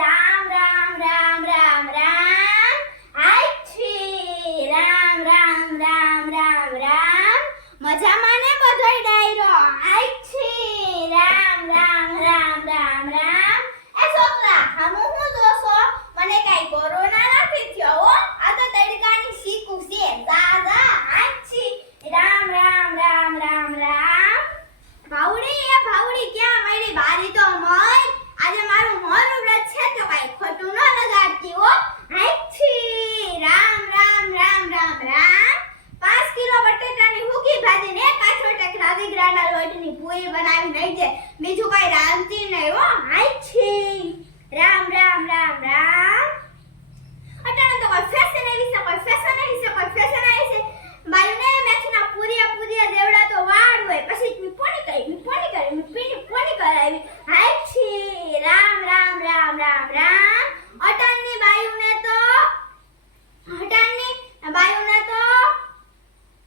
રામ રામ રામ રામ રામ આઈ રામ રામ રામ રામ રામ મજામાં ને બધાય ડાયરો આઈ રામ રામ રામ રામ રામ એ છોકરા હમુ હું દોસો મને કાઈ કોરોના નથી થયો હો આ તો તડકાની શીકું છે દાદા આઈ રામ રામ રામ રામ રામ ભાવડી ક્યાં મારી બારી તો મય આજે મારું મોરું વ્રત છે તો કાઈ ખોટું ન લગાડતી હો આઈ રામ રામ રામ રામ રામ 5 કિલો બટેટાની હુકી ભાજીને કાચો ટકરા દીગરાના લોટની પૂરી બનાવી લઈ દે બીજું કાઈ રાંધતી નહીં હો આઈ રામ રામ રામ રામ અટાણે તો કોઈ ફેશન આવી છે બાયુને મેચના પૂરિયા દેવડા તો વાડ હોય પછી મીપોની કરાવી હાઈ રામ રામ રામ રામ રામ અટાણની બાયુને તો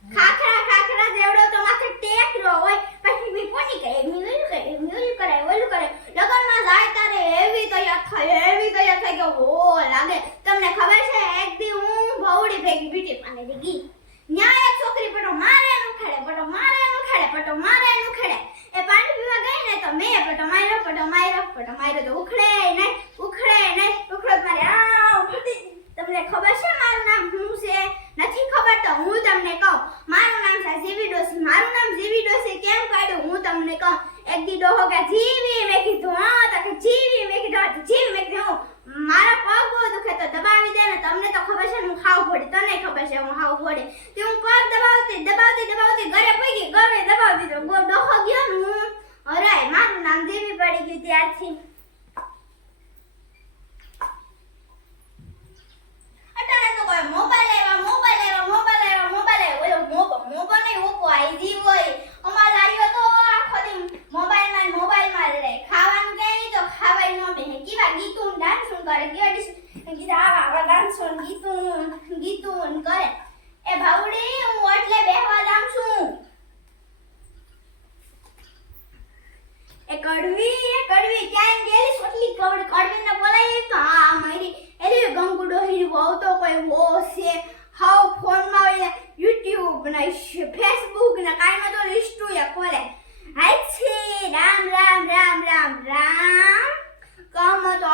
ખાખરા દેવડો તો માથે ટેકરો હોય પછી મીપોની કરાવી ઓલું કરે લગનમાં જાય તારે એવી તૈયાર થાય કે ઓ લાગે તમને ખબર છે એક દી હું ભવડી ભેગી બીટી પાને ગઈ ન્યા એક છોકરી પટો મારે નુખડે એ પાણી પીવા ગઈ ને તો મેં પટો માર્યો તો ઉખડે નહીં મારે આવ ફટી તમને ખબર છે મારું નામ શું છે નથી ખબર તો હું તમને કહું મારું નામ છે જીવી ડોસી કેમ કાઢ્યું હું તમને કહું એક દી ડોહો કે જીવી મેં કીધું હા તો કે જીવી મેં કીધું મારા પગ બહુ દુખે તો દબાવી દે ને તમને તો ખબર છે હું ખાવ પડી તને ખબર છે હું ખાવ પડી તો હું પગ દબાવતી ઘરે પડી ગઈ દબાવતી તો ડોહો ગયો ને હું અરાય મારું નામ જીવી પડી ગયું ત્યારથી અટાણે તો કોઈ મોબાઈલ નહીં ઓપો આઈ દી હોય અમાર લાગ્યો તો આખો દી મોબાઈલમાં રહે ખાવાનું કઈ તો ખાવાય ન બેહે કેવા ગીતું ડાન્સું કરે કીધા આવા ડાન્સું ગીતું કરે એ ભાવડી હું એટલે બેહવા જામ છું એ કડવી ક્યાં ગયેલી સોટલી કડવીને બોલાવી તો હા મારી એલી ગંગુડો હીરી બહુ તો કોઈ હો છે હાવ ફોનમાં ઓલે YouTube ને Facebook ને કાઈ ન તો લિસ્ટુ એ ખોલે હાઈ રામ રામ રામ રામ રામ કમ તો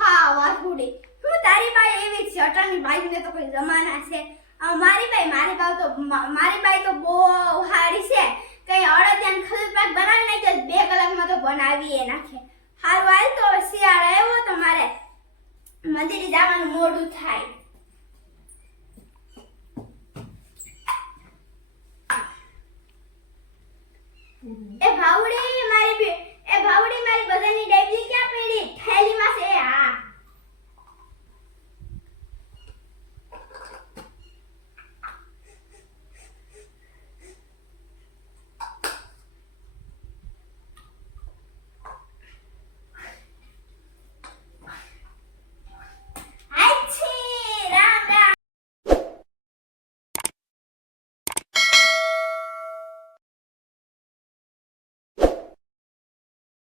હા વાહુડી હું તારી બાઈ એવી છે અટાની બાઈને તો કોઈ જમાના છે મારી બાઈ તો બહુ હારી છે કઈ અડદિયાન ખજૂર પાક બનાવી નાખે 2 કલાકમાં તો બનાવી નાખે હારું હાલ તો શિયાળો આવ્યો તો મારે મંદિરે જવાનું મોડું થાય એ ભાવડી